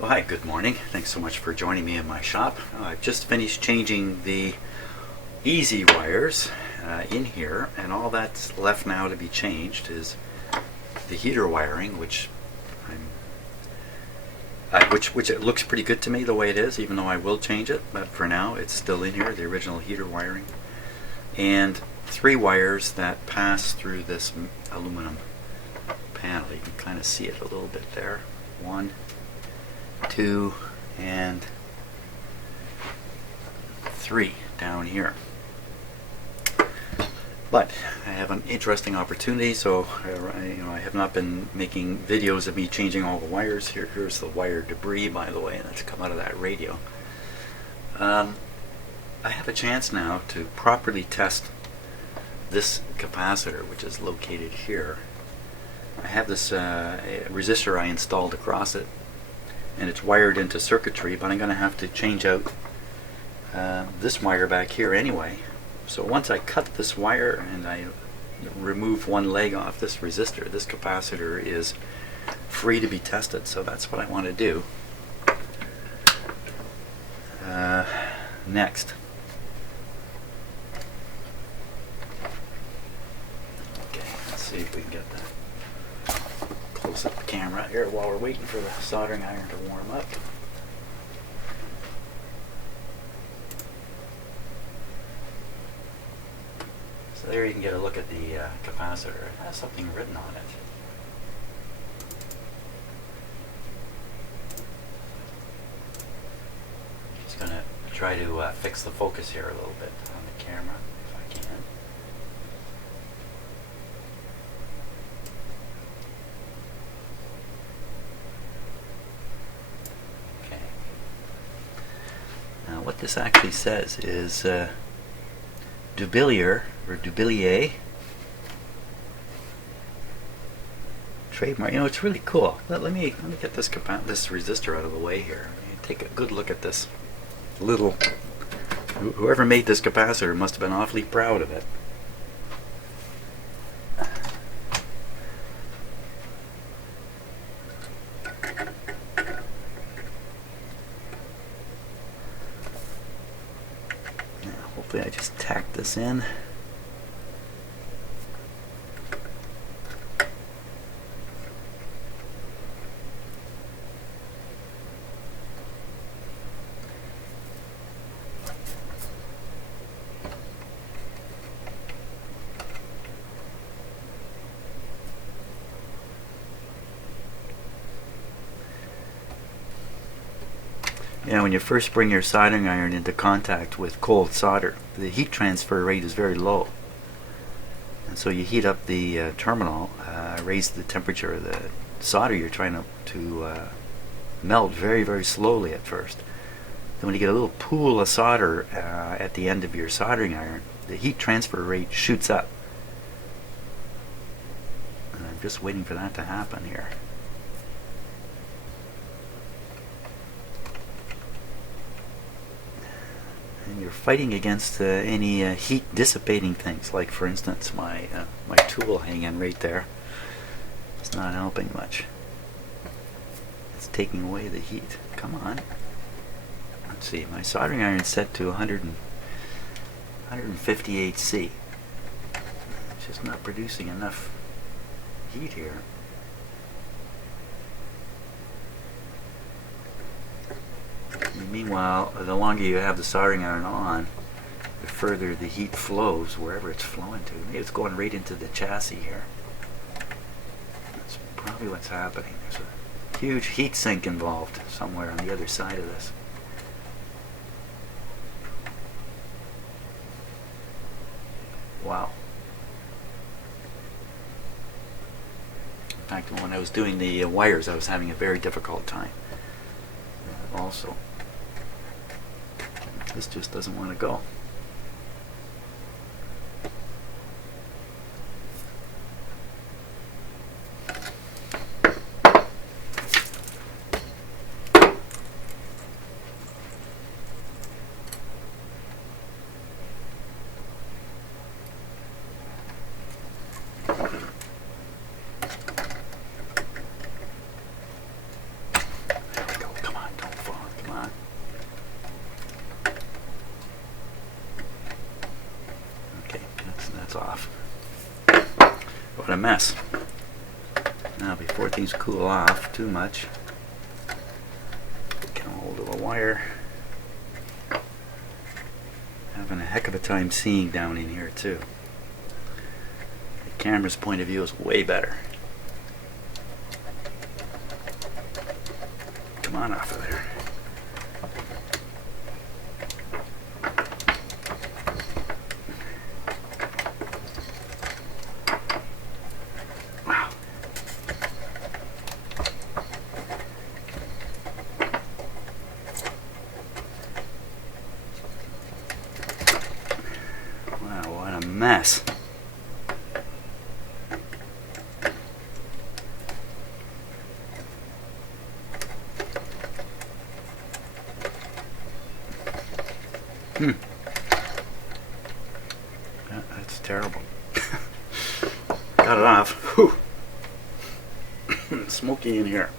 Well, hi, good morning. Thanks so much for joining me in my shop. I've just finished changing the easy wires in here, and all that's left now to be changed is the heater wiring, which it looks pretty good to me the way it is, even though I will change it, but for now it's still in here, the original heater wiring. And 3 wires that pass through this aluminum panel. You can kind of see it a little bit there. 1, 2, and 3 down here. But I have an interesting opportunity, so I have not been making videos of me changing all the wires. Here's the wire debris, by the way, that's come out of that radio. I have a chance now to properly test this capacitor, which is located here. I have this resistor I installed across it, and it's wired into circuitry, but I'm going to have to change out this wire back here anyway. So once I cut this wire and I remove one leg off this resistor, this capacitor is free to be tested. So that's what I want to do. Next. Okay, let's see if we can get the close up the camera here while we're waiting for the soldering iron to warm up. So there you can get a look at the capacitor. It has something written on it. Just going to try to fix the focus here a little bit on the camera if I can. Okay. Now what this actually says is Dubilier or Dubilier trademark. You know, it's really cool. Let me get this resistor out of the way here. Take a good look at this little. Whoever made this capacitor must have been awfully proud of it. Hopefully I just tack this in. Yeah, when you first bring your soldering iron into contact with cold solder, the heat transfer rate is very low. And so you heat up the terminal, raise the temperature of the solder you're trying to melt very, very slowly at first. Then when you get a little pool of solder at the end of your soldering iron, the heat transfer rate shoots up. And I'm just waiting for that to happen here. And you're fighting against any heat dissipating things, like for instance my tool hanging right there. It's not helping much. It's taking away the heat. Come on. Let's see, my soldering iron is set to 158 C. It's just not producing enough heat here. Meanwhile, the longer you have the soldering iron on, the further the heat flows wherever it's flowing to. Maybe it's going right into the chassis here. That's probably what's happening. There's a huge heat sink involved somewhere on the other side of this. Wow. In fact, when I was doing the wires, I was having a very difficult time also. This just doesn't want to go. There we go. Come on. mess. Now before things cool off too much, get a hold of a wire. Having a heck of a time seeing down in here too. The camera's point of view is way better. Come on off of there. Mess. That's terrible. Got it off. Whew. Smoky in here.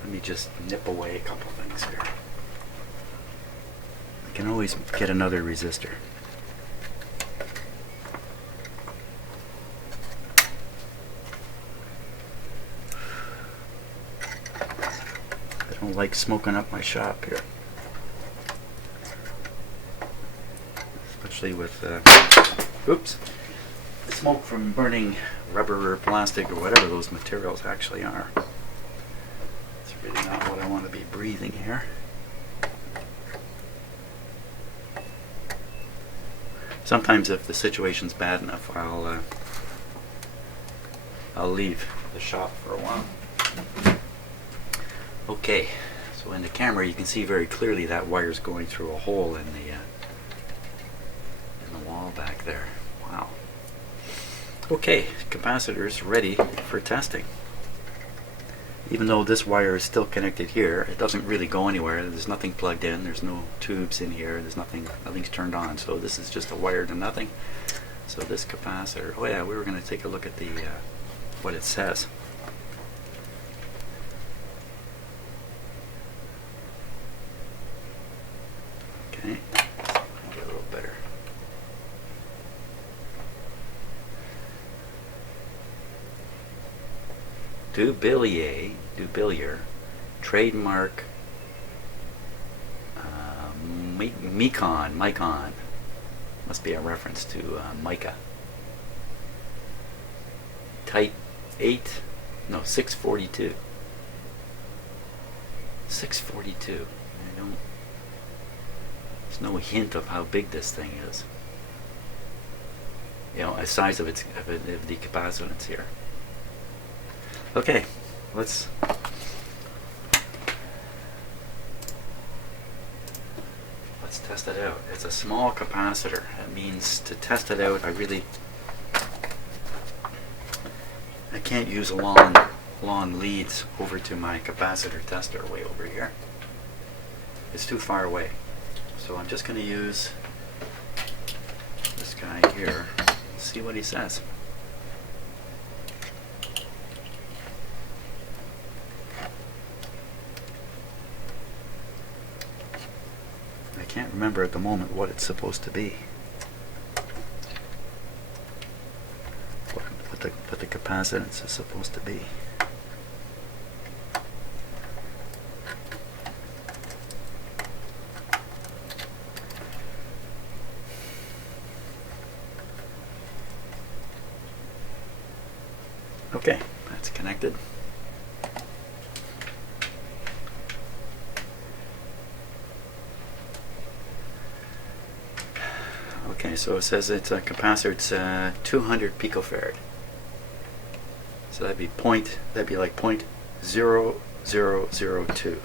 Let me just nip away a couple things here. I can always get another resistor. I don't like smoking up my shop here. Especially with oops, smoke from burning rubber or plastic or whatever those materials actually are. Really not what I want to be breathing here. Sometimes if the situation's bad enough, I'll leave the shop for a while. Okay, so in the camera you can see very clearly that wire's going through a hole in the wall back there. Wow. Okay, capacitor's ready for testing. Even though this wire is still connected here, it doesn't really go anywhere. There's nothing plugged in. There's no tubes in here. There's nothing's turned on. So this is just a wire to nothing. So this capacitor. Oh yeah, we were going to take a look at the what it says. Okay, I'll get a little better. Dubilier, trademark, Micon, must be a reference to mica. Type 642. 642. There's no hint of how big this thing is. You know, the size of the capacitance here. Okay, let's test it out. It's a small capacitor. That means to test it out, I can't use long leads over to my capacitor tester way over here. It's too far away. So I'm just going to use this guy here. See what he says. I can't remember at the moment what it's supposed to be. What the capacitance is supposed to be. Okay, that's connected. Okay, so it says it's a capacitor. It's 200 picofarad. So that'd be like 0.0002.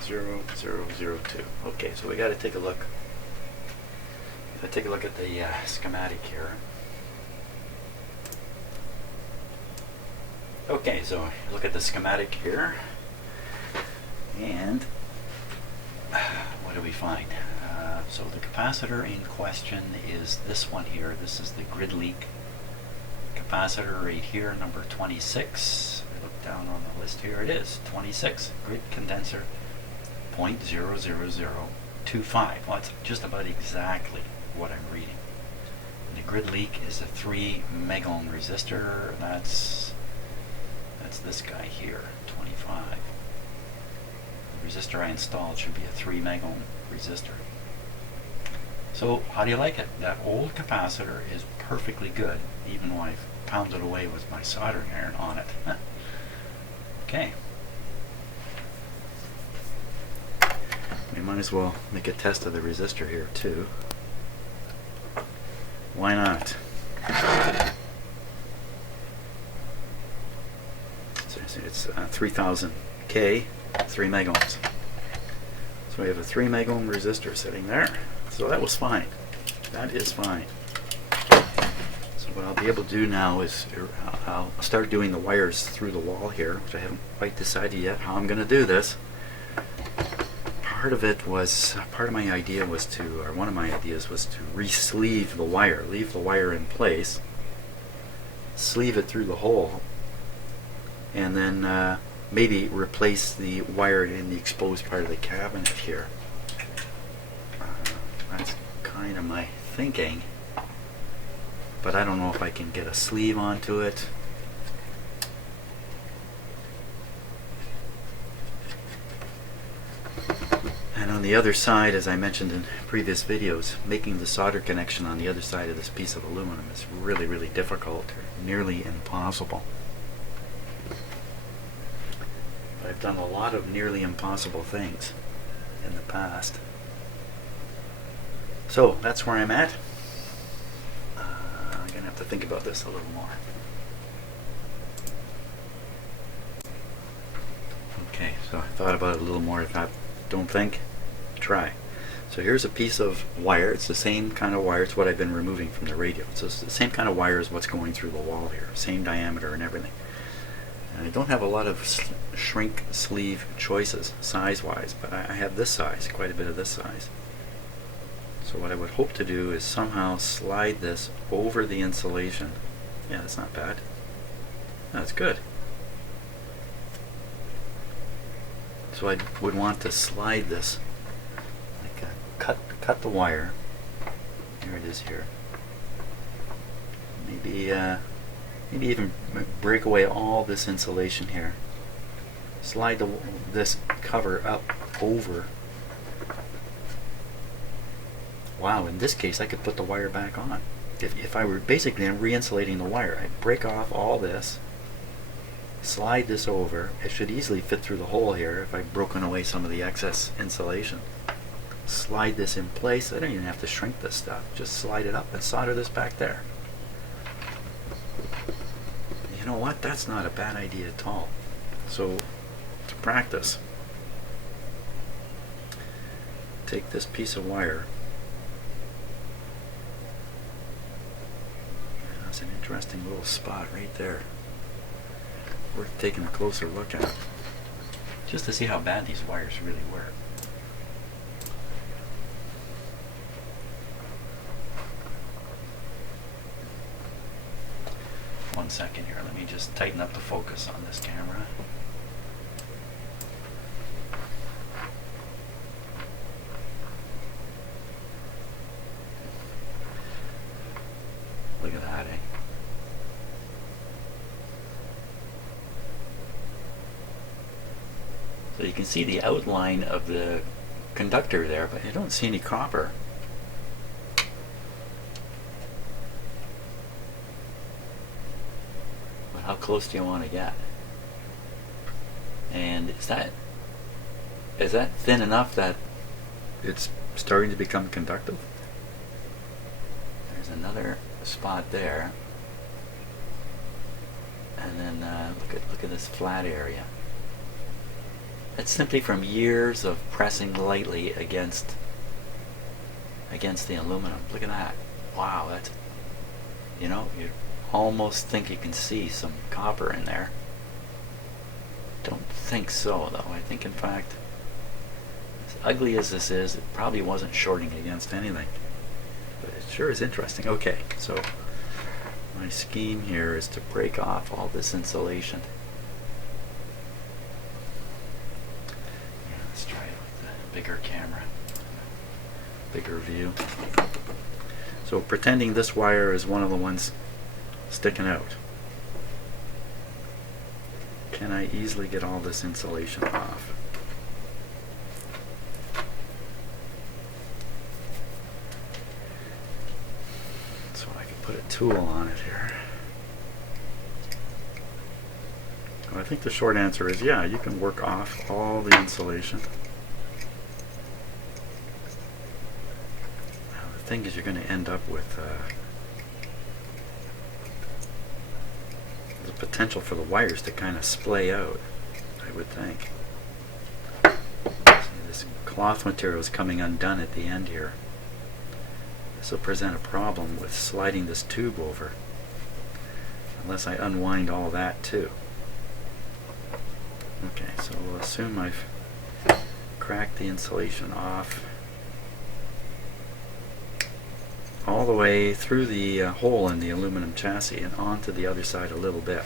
0002. Okay, so we got to take a look. Take a look at the schematic here. Okay, so look at the schematic here, and what do we find? So the capacitor in question is this one here. This is the grid leak capacitor right here, number 26. Look down on the list here. It is 26, grid condenser 0.00025. Well, it's just about exactly what I'm reading. The grid leak is a 3 megohm resistor. That's this guy here, 25. The resistor I installed should be a 3 megohm resistor. So how do you like it? That old capacitor is perfectly good, even though I've pounded away with my soldering iron on it. Okay. We might as well make a test of the resistor here too. Why not? So it's 3000 K, 3 megohms. So we have a 3 megohm resistor sitting there. So that was fine. That is fine. So what I'll be able to do now is I'll start doing the wires through the wall here, which I haven't quite decided yet how I'm going to do this. Part of my idea was to, or one of my ideas was to re-sleeve the wire, leave the wire in place, sleeve it through the hole, and then maybe replace the wire in the exposed part of the cabinet here. That's kind of my thinking, but I don't know if I can get a sleeve onto it. And on the other side, as I mentioned in previous videos, making the solder connection on the other side of this piece of aluminum is really, really difficult, or nearly impossible. But I've done a lot of nearly impossible things in the past. So that's where I'm at. I'm going to have to think about this a little more. Okay, so I thought about it a little more. If I don't think, try. So here's a piece of wire. It's the same kind of wire. It's what I've been removing from the radio. So it's the same kind of wire as what's going through the wall here. Same diameter and everything. And I don't have a lot of shrink sleeve choices size-wise, but I have this size, quite a bit of this size. So what I would hope to do is somehow slide this over the insulation. Yeah, that's not bad. That's good. So I would want to slide this, like cut the wire. Here it is here. Maybe even break away all this insulation here. Slide this cover up over. Wow, in this case I could put the wire back on. If I were basically re-insulating the wire, I'd break off all this, slide this over. It should easily fit through the hole here if I've broken away some of the excess insulation. Slide this in place. I don't even have to shrink this stuff. Just slide it up and solder this back there. You know what? That's not a bad idea at all. So, to practice, take this piece of wire. That's an interesting little spot right there. Worth taking a closer look at, just to see how bad these wires really were. One second here, let me just tighten up the focus on this camera. Look at that, eh? So you can see the outline of the conductor there, but I don't see any copper. But how close do you want to get? And is that thin enough that it's starting to become conductive? There's another spot there, and then look at this flat area. That's simply from years of pressing lightly against the aluminum. Look at that. Wow, that's, you know, you almost think you can see some copper in there. Don't think so, though. I think, in fact, as ugly as this is, it probably wasn't shorting against anything. But it sure is interesting. Okay, so my scheme here is to break off all this insulation. Yeah, let's try it like bigger camera, bigger view. So pretending this wire is one of the ones sticking out, can I easily get all this insulation off? So I can put a tool on it here. Well, I think the short answer is yeah, you can work off all the insulation. Now, the thing is, you're going to end up with the potential for the wires to kind of splay out, I would think. See, this cloth material is coming undone at the end here. This will present a problem with sliding this tube over, unless I unwind all that too. Okay, so we'll assume I've cracked the insulation off all the way through the hole in the aluminum chassis and onto the other side a little bit.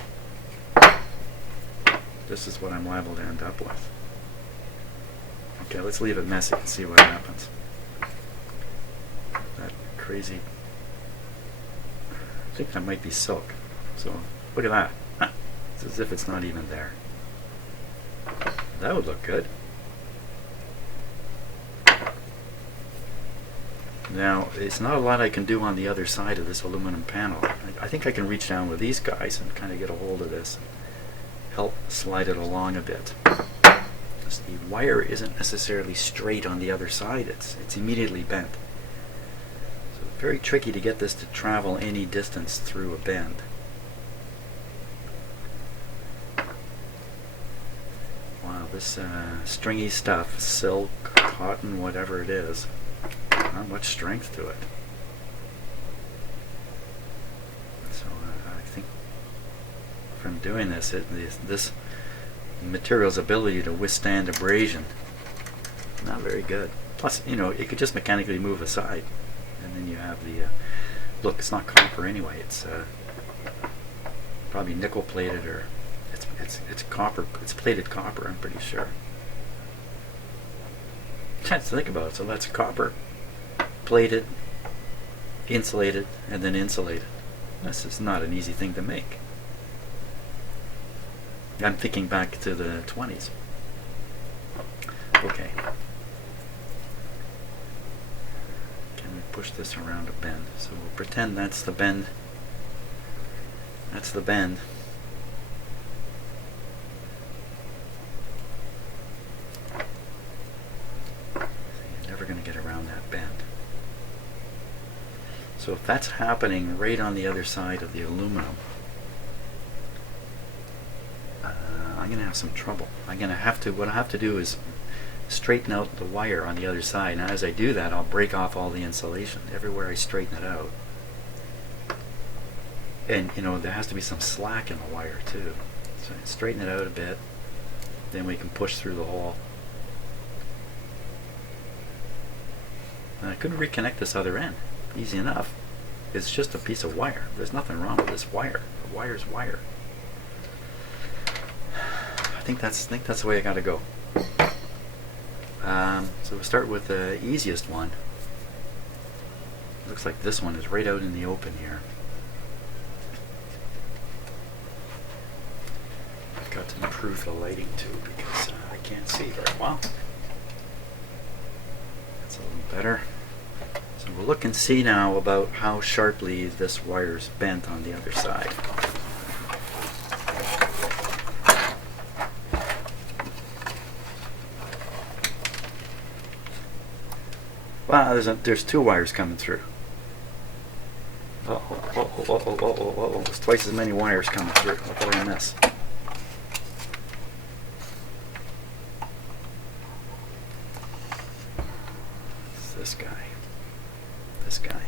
This is what I'm liable to end up with. Okay, let's leave it messy and see what happens. That crazy, I think that might be silk. So look at that. Huh. It's as if it's not even there. That would look good. Now, it's not a lot I can do on the other side of this aluminum panel. I think I can reach down with these guys and kind of get a hold of this and help slide it along a bit. Because the wire isn't necessarily straight on the other side, it's immediately bent. So it's very tricky to get this to travel any distance through a bend. Wow, this stringy stuff, silk, cotton, whatever it is, not much strength to it. So I think from doing this, this material's ability to withstand abrasion, not very good. Plus, you know, it could just mechanically move aside, and then you have the look. It's not copper anyway. It's probably nickel plated, or it's copper. It's plated copper, I'm pretty sure. Let's think about it. So that's copper, plated, insulated, and then insulated. This is not an easy thing to make. I'm thinking back to the 20s. Okay. Can we push this around a bend? So we'll pretend that's the bend. That's the bend. You're never going to get around that bend. So if that's happening right on the other side of the aluminum, I'm going to have some trouble. I'm going to have to, what I have to do is straighten out the wire on the other side. Now as I do that, I'll break off all the insulation everywhere I straighten it out. And you know, there has to be some slack in the wire too. So I straighten it out a bit, then we can push through the hole. And I couldn't reconnect this other end. Easy enough. It's just a piece of wire. There's nothing wrong with this wire. The wire's wire. I think that's the way I gotta go. So we'll start with the easiest one. Looks like this one is right out in the open here. I've got to improve the lighting too because I can't see very well. That's a little better. So we'll look and see now about how sharply this wire's bent on the other side. Wow, there's two wires coming through. There's twice as many wires coming through. What did I miss? It's this guy. This guy.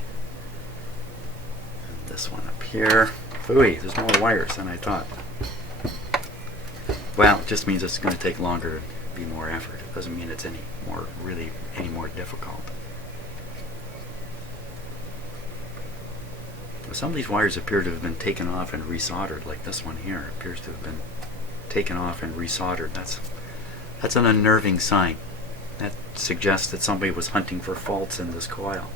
And this one up here. Ooh, there's more wires than I thought. Well, it just means it's going to take longer and be more effort. It doesn't mean it's any more difficult. Some of these wires appear to have been taken off and resoldered, like this one here appears to have been taken off and resoldered. That's an unnerving sign. That suggest that somebody was hunting for faults in this coil.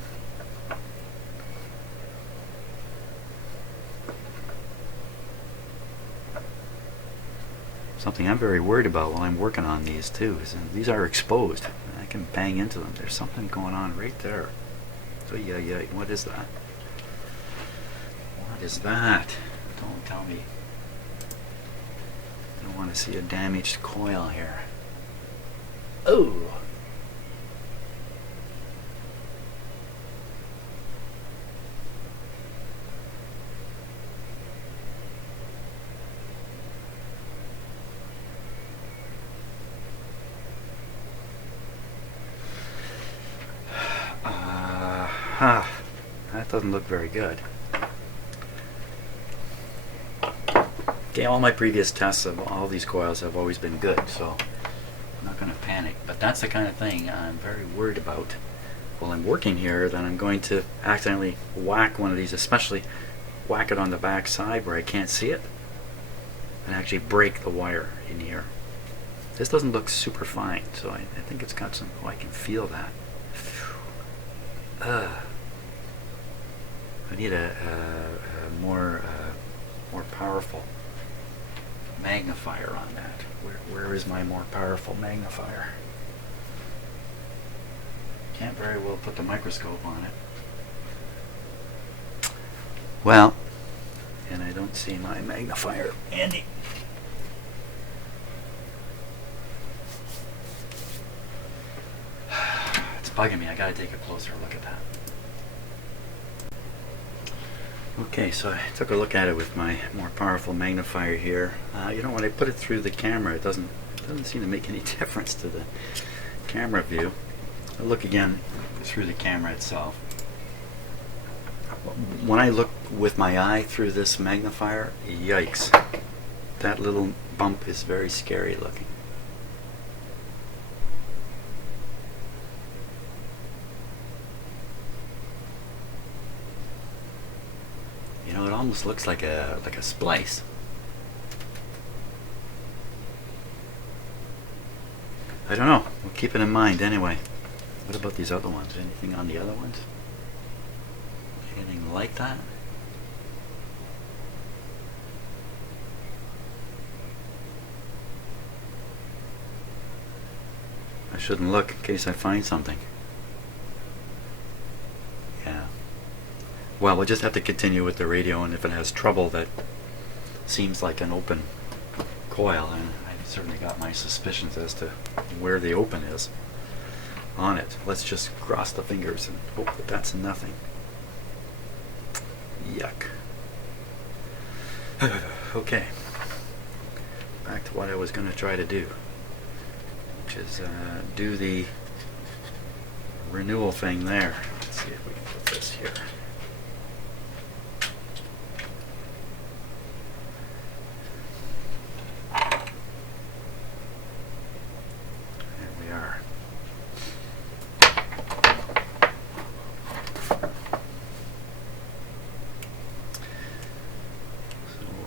Something I'm very worried about while I'm working on these too is these are exposed. I can bang into them. There's something going on right there. So yeah, what is that? What is that? Don't tell me. I don't want to see a damaged coil here. Oh! That doesn't look very good. Okay, all my previous tests of all these coils have always been good, so I'm not going to panic. But that's the kind of thing I'm very worried about while I'm working here, that I'm going to accidentally whack one of these, especially whack it on the back side where I can't see it, and actually break the wire in here. This doesn't look super fine, so I think it's got some, oh, I can feel that. I need a more powerful magnifier on that. Where is my more powerful magnifier? Can't very well put the microscope on it. Well, and I don't see my magnifier handy. It's bugging me. I gotta take a closer look at that. Okay, so I took a look at it with my more powerful magnifier here. You know, when I put it through the camera, it doesn't seem to make any difference to the camera view. I'll look again through the camera itself. When I look with my eye through this magnifier, yikes, that little bump is very scary looking. You know, it almost looks like a splice. I don't know. We'll keep it in mind anyway. What about these other ones? Anything on the other ones? Anything like that? I shouldn't look in case I find something. Yeah. Well, we'll just have to continue with the radio, and if it has trouble that seems like an open coil, and I've certainly got my suspicions as to where the open is on it. Let's just cross the fingers and hope that that's nothing. Yuck. Okay. Back to what I was going to try to do, which is do the renewal thing there. Let's see if we can put this here.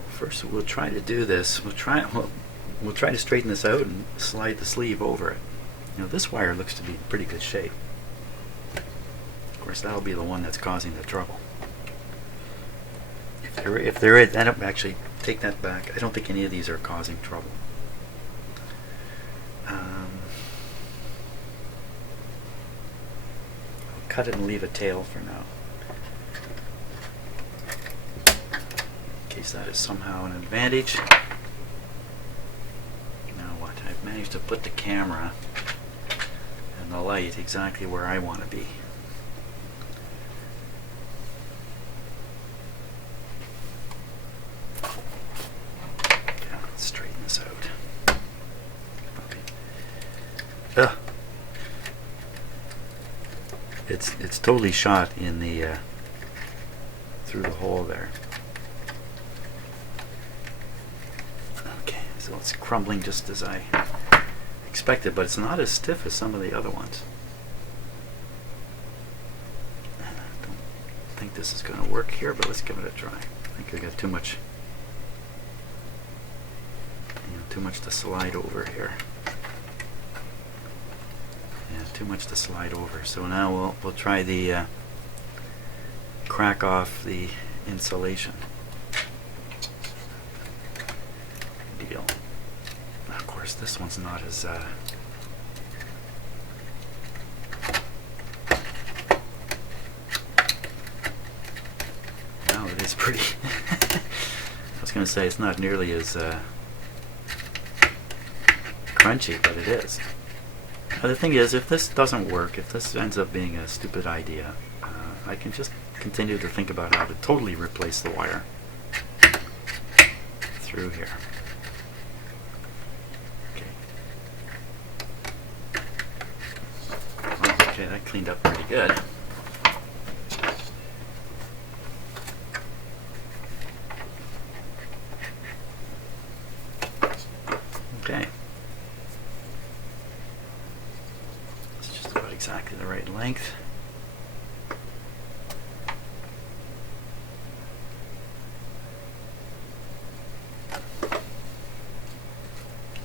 First, we'll try to do this. We'll try to straighten this out and slide the sleeve over it. You know, this wire looks to be in pretty good shape. Of course, that'll be the one that's causing the trouble. If there is, I don't actually take that back. I don't think any of these are causing trouble. I'll cut it and leave a tail for now. That is somehow an advantage. Now what? I've managed to put the camera and the light exactly where I want to be. Okay, let's straighten this out. Okay. It's totally shot in the through the hole there. So it's crumbling just as I expected, but it's not as stiff as some of the other ones. I don't think this is going to work here, but let's give it a try. I think I got too much, too much to slide over here. Yeah, too much to slide over. So now we'll try the crack off the insulation deal. Of course, this one's not as well, it is pretty. I was going to say it's not nearly as crunchy, but it is. Now, the thing is, if this doesn't work, if this ends up being a stupid idea, I can just continue to think about how to totally replace the wire through here. Okay. Well, okay, that cleaned up pretty good. Okay. It's just about exactly the right length.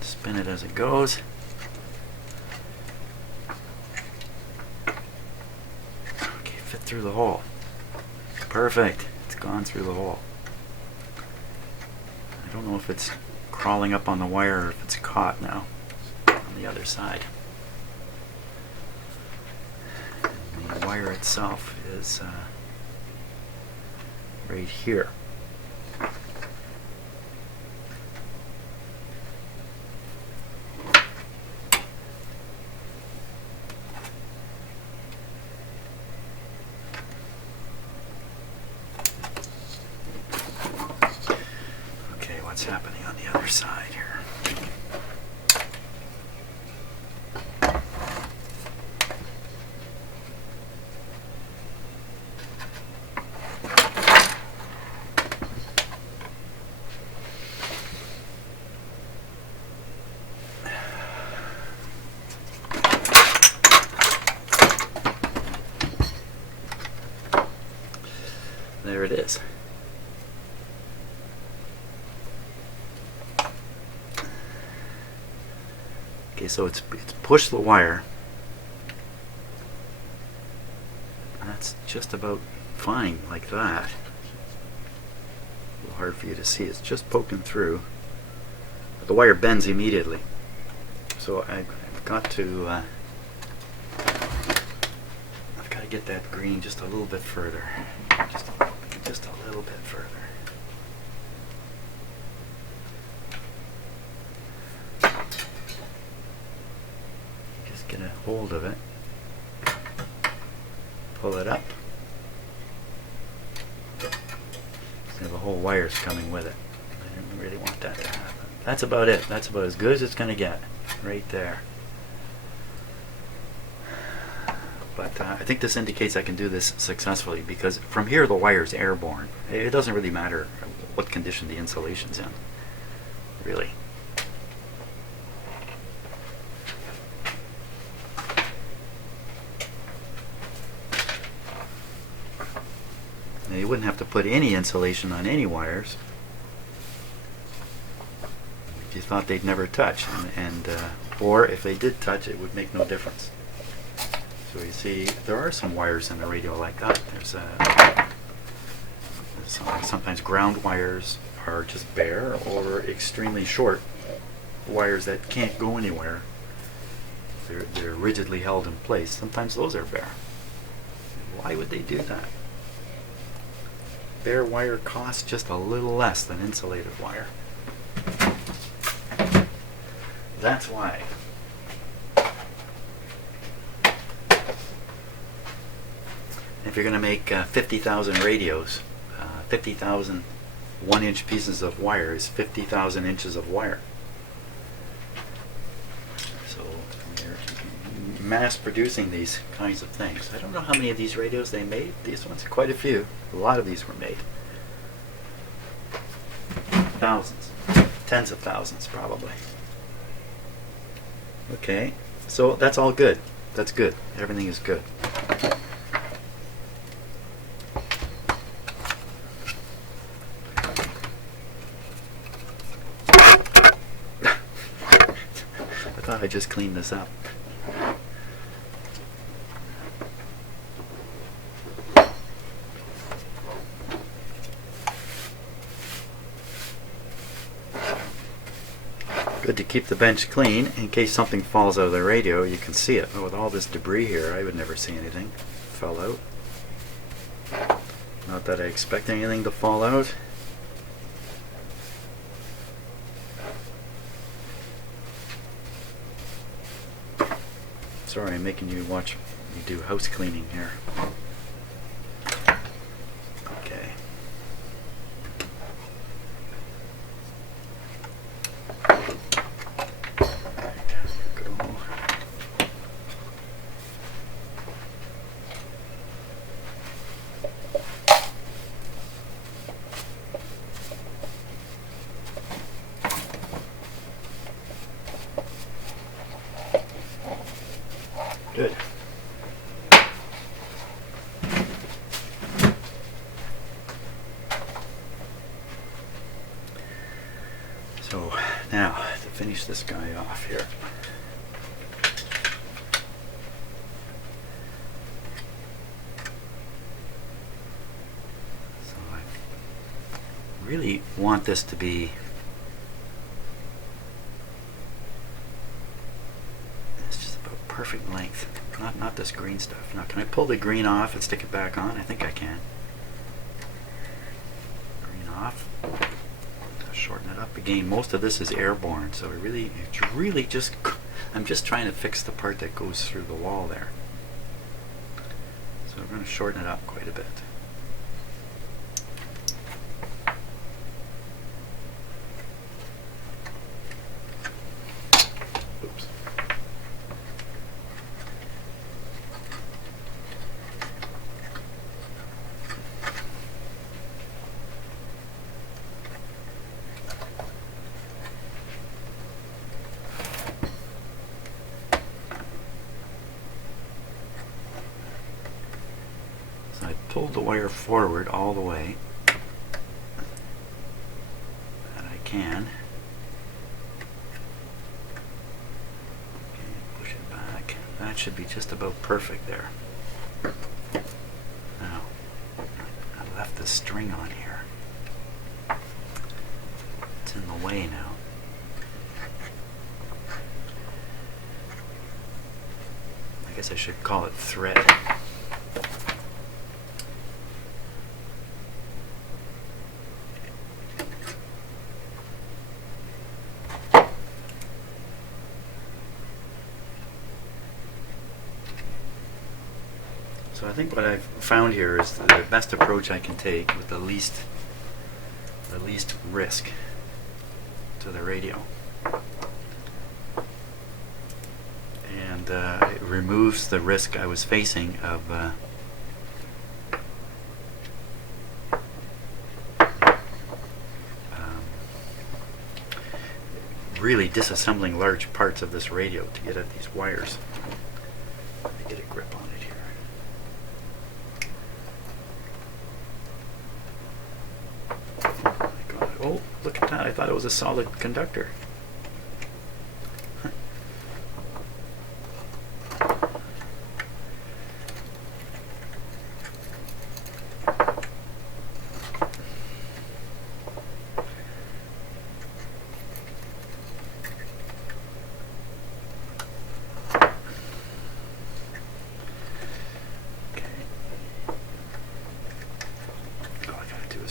Spin it as it goes. Okay, fit through the hole. Perfect. It's gone through the hole. I don't know if it's crawling up on the wire or if it's caught now on the other side. And the wire itself is right here. What's happening on the other side here? There it is. Okay, so it's pushed the wire. That's just about fine, like that. A little hard for you to see. It's just poking through. But the wire bends immediately. So I've got to get that green just a little bit further. Just a little bit further. Get a hold of it, pull it up, so the whole wire's coming with it. I didn't really want that to happen. That's about it. That's about as good as it's going to get, right there. But I think this indicates I can do this successfully, because from here the wire's airborne. It doesn't really matter what condition the insulation's in, really. Now, you wouldn't have to put any insulation on any wires if you thought they'd never touch, or if they did touch, it would make no difference. So you see, there are some wires in the radio like that. There's sometimes ground wires are just bare, or extremely short wires that can't go anywhere. They're rigidly held in place. Sometimes those are bare. Why would they do that? Bare wire costs just a little less than insulated wire. That's why. If you're going to make 50,000 radios, 50,000 1-inch pieces of wire is 50,000 inches of wire. So you're mass producing these kinds of things. I don't know how many of these radios they made. These ones, quite a few. A lot of these were made. Thousands. Tens of thousands, probably. Okay, so that's all good. That's good. Everything is good. I just cleaned this up. good to keep the bench clean in case something falls out of the radio. You can see it. Oh, with all this debris here, I would never see anything fell out. Not that I expect anything to fall out. Sorry, I'm making you watch me do house cleaning here. Okay. Good. So now to finish this guy off here. So I really want this to be perfect length, not this green stuff. Now, can I pull the green off and stick it back on? I think I can. Green off. Shorten it up again. Most of this is airborne, so it's really just, I'm just trying to fix the part that goes through the wall there. So we're going to shorten it up quite a bit. Oops. I pulled the wire forward all the way that I can. Okay, push it back. That should be just about perfect there. Now, I left the string on here. It's in the way now. I guess I should call it thread. So I think what I've found here is the best approach I can take with the least risk to the radio. And it removes the risk I was facing of really disassembling large parts of this radio to get at these wires. Let me get a grip on it here. Oh, look at that. I thought it was a solid conductor.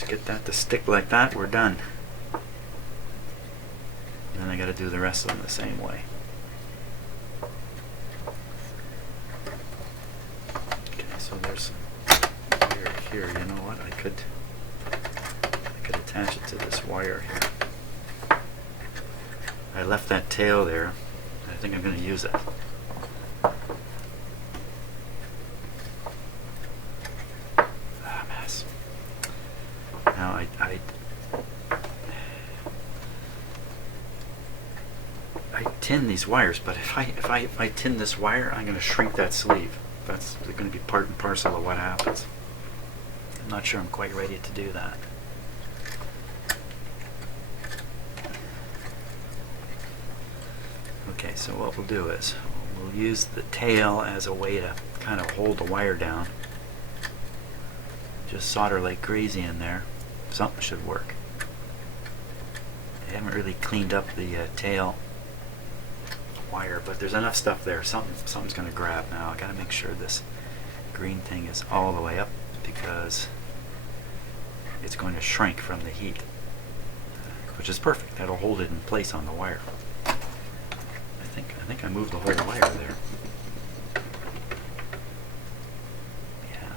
Get that to stick like that, we're done. Then I got to do the rest of them the same way. Okay, so there's here. You know what? I could attach it to this wire here. I left that tail there. I think I'm going to use it. Now I tin these wires, but if I tin this wire, I'm going to shrink that sleeve. That's going to be part and parcel of what happens. I'm not sure I'm quite ready to do that. Okay, so what we'll do is we'll use the tail as a way to kind of hold the wire down. Just solder like crazy in there. Something should work. I haven't really cleaned up the tail wire, but there's enough stuff there. Something's going to grab now. I got to make sure this green thing is all the way up because it's going to shrink from the heat, which is perfect. That'll hold it in place on the wire. I think I moved the whole wire there. Yeah.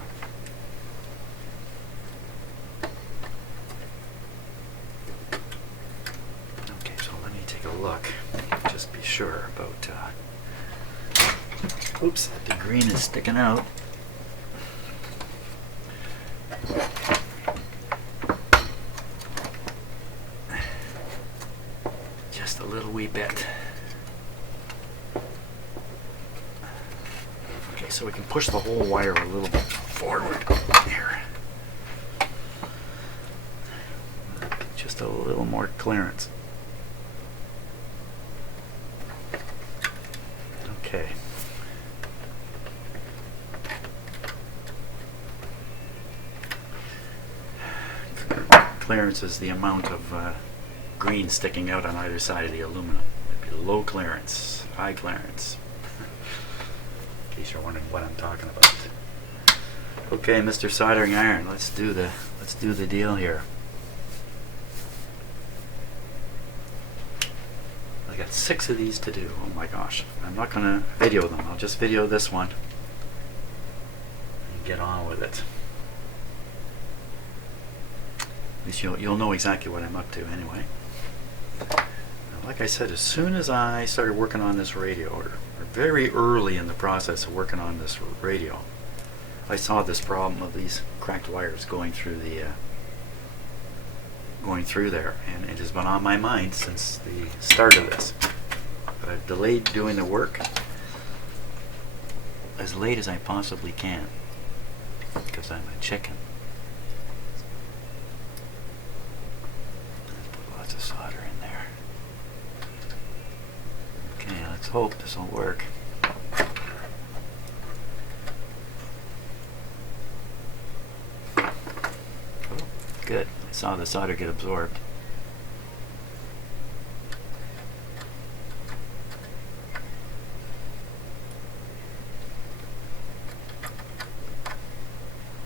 Okay, so let me take a look. Just be sure about. Oops, the green is sticking out. Just a little wee bit. Okay, so we can push the whole wire a little bit forward here. Just a little more clearance. Okay. Clearance is the amount of green sticking out on either side of the aluminum. It'd be low clearance, high clearance. In case you're wondering what I'm talking about. Okay, Mr. Soldering Iron, let's do the deal here. I got 6 of these to do. Oh my gosh. I'm not going to video them. I'll just video this one and get on with it. At least you'll know exactly what I'm up to anyway. Now, like I said, as soon as I started working on this radio, or very early in the process of working on this radio, I saw this problem of these cracked wires going through there, and it has been on my mind since the start of this. But I've delayed doing the work as late as I possibly can because I'm a chicken. Let's put lots of solder in there. Okay, let's hope this will work. Good. I saw the solder get absorbed.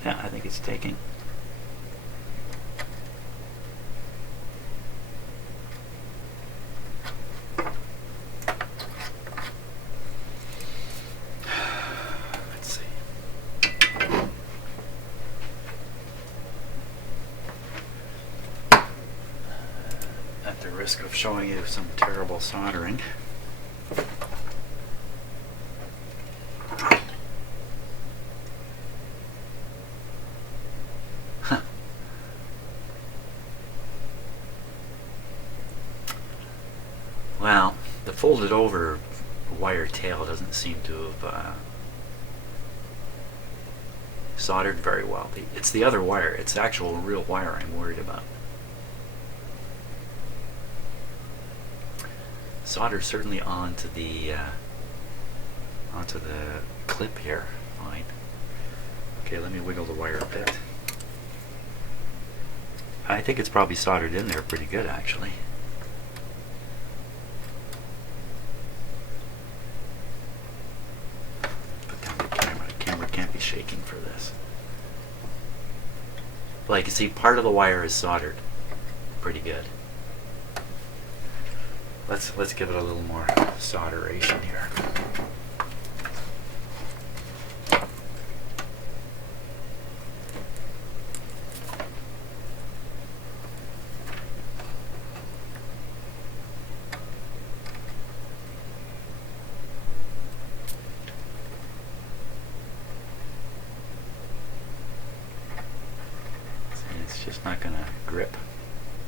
Yeah, I think it's taking. Let's see. At the risk of showing you some terrible soldering. Well, the folded over wire tail doesn't seem to have soldered very well. It's the other wire. It's the actual real wire I'm worried about. Solder certainly onto the clip here. Fine. Okay, let me wiggle the wire a bit. I think it's probably soldered in there pretty good, actually. Put down the camera. The camera can't be shaking for this. Well, you can see part of the wire is soldered pretty good. Let's give it a little more solderation here. See, it's just not going to grip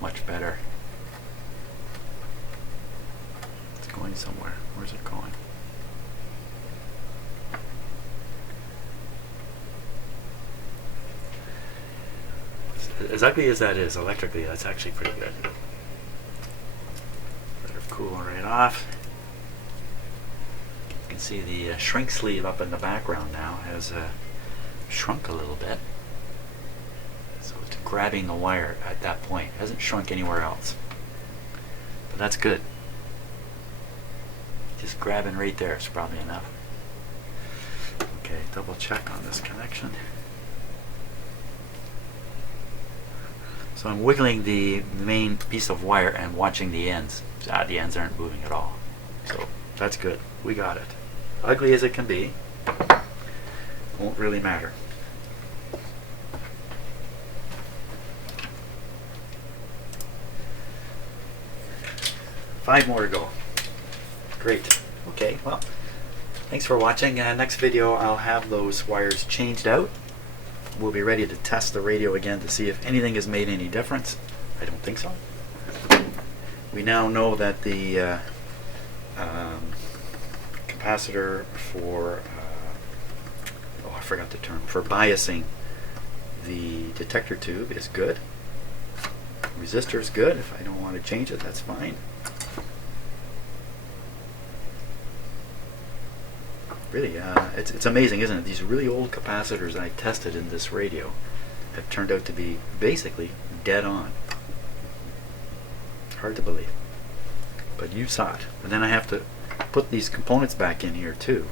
much better. Going somewhere. Where's it going? As ugly as that is, electrically, that's actually pretty good. Let it cool right off. You can see the shrink sleeve up in the background now has shrunk a little bit. So it's grabbing the wire at that point. It hasn't shrunk anywhere else. But that's good. Just grabbing right there is probably enough. Okay, double check on this connection. So I'm wiggling the main piece of wire and watching the ends. The ends aren't moving at all. So that's good. We got it. Ugly as it can be. Won't really matter. Five more to go. Great. Okay, well, thanks for watching. Next video I'll have those wires changed out. We'll be ready to test the radio again to see if anything has made any difference. I don't think so. We now know that the capacitor for, oh, I forgot the term, for biasing the detector tube is good. Resistor is good. If I don't want to change it, that's fine. Really, it's amazing, isn't it? These really old capacitors I tested in this radio have turned out to be basically dead on. Hard to believe. But you saw it. And then I have to put these components back in here too.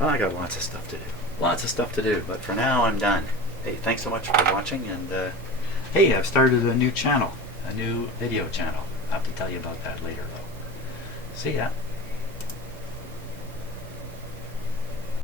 Well, I got lots of stuff to do. Lots of stuff to do, but for now I'm done. Hey, thanks so much for watching, and hey, I've started a new channel, a new video channel. I'll have to tell you about that later though. See ya.